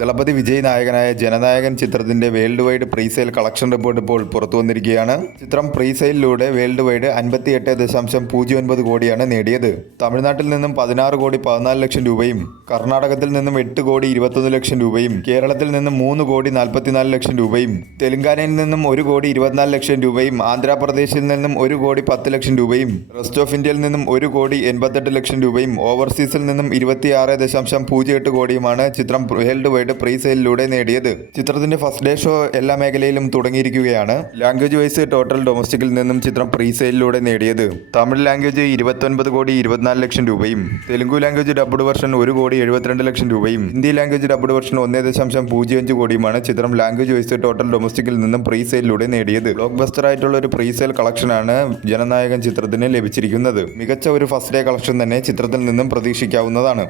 ദളപതി വിജയ് നായകനായ ജനനായകൻ ചിത്രത്തിന്റെ world wide presale collection report ഇപ്പോൾ പുറത്തു വന്നിരിക്കുകയാണ്. ചിത്രം പ്രീസെയിലിലൂടെ വേൾഡ് വൈഡ് 58.09 കോടിയാണ് നേടിയത്. തമിഴ്നാട്ടിൽ നിന്നും 16 കോടി 14 ലക്ഷം രൂപയും കർണാടകത്തിൽ നിന്നും 8 കോടി 21 ലക്ഷം രൂപയും കേരളത്തിൽ നിന്നും 3 കോടി 44 ലക്ഷം രൂപയും തെലങ്കാനയിൽ നിന്നും 1 കോടി 24 ലക്ഷം രൂപയും ആന്ധ്രാപ്രദേശിൽ നിന്നും 1 കോടി 10 ലക്ഷം രൂപയും റെസ്റ്റ് ഓഫ് ഇന്ത്യയിൽ നിന്നും 1 കോടി 88 ലക്ഷം രൂപയും ഓവർസീസിൽ നിന്നും 26.08 കോടിയുമാണ് ചിത്രം വേൾഡ് വൈഡ് പ്രീസെയിലിലൂടെ നേടിയത്. ചിത്രത്തിന്റെ ഫസ്റ്റ് ഡേ ഷോ എല്ലാ മേഖലയിലും തുടങ്ങിയിരിക്കുകയാണ്. ലാംഗ്വേജ് വൈസ് ടോട്ടൽ ഡൊമസ്റ്റിക്കിൽ നിന്നും ചിത്രം പ്രീസെയിലിലൂടെ നേടിയത് തമിഴ് ലാംഗ്വേജ് 29 കോടി 24 ലക്ഷം രൂപയും തെലുങ്കു ലാംഗ്വേജ് ഡബ്ഡ് വെർഷൻ 1 കോടി 72 ലക്ഷം രൂപയും ഹിന്ദി ലാംഗ്വേജ് ഡബ്ഡ് വെർഷൻ 1.05 കോടിയുമാണ് ചിത്രം ലാംഗ്വേജ് വൈസ് ടോട്ടൽ ഡൊമസ്റ്റിക്കിൽ നിന്നും പ്രീസെയിലിലൂടെ നേടിയത്. ബ്ലോക്ക് ബസ്റ്റർ ആയിട്ടുള്ള ഒരു പ്രീസെയിൽ കളക്ഷനാണ് ജനനായകൻ ചിത്രത്തിന് ലഭിച്ചിരിക്കുന്നത്. മികച്ച ഒരു ഫസ്റ്റ് ഡേ കളക്ഷൻ തന്നെ ചിത്രത്തിൽ നിന്നും പ്രതീക്ഷിക്കാവുന്നതാണ്.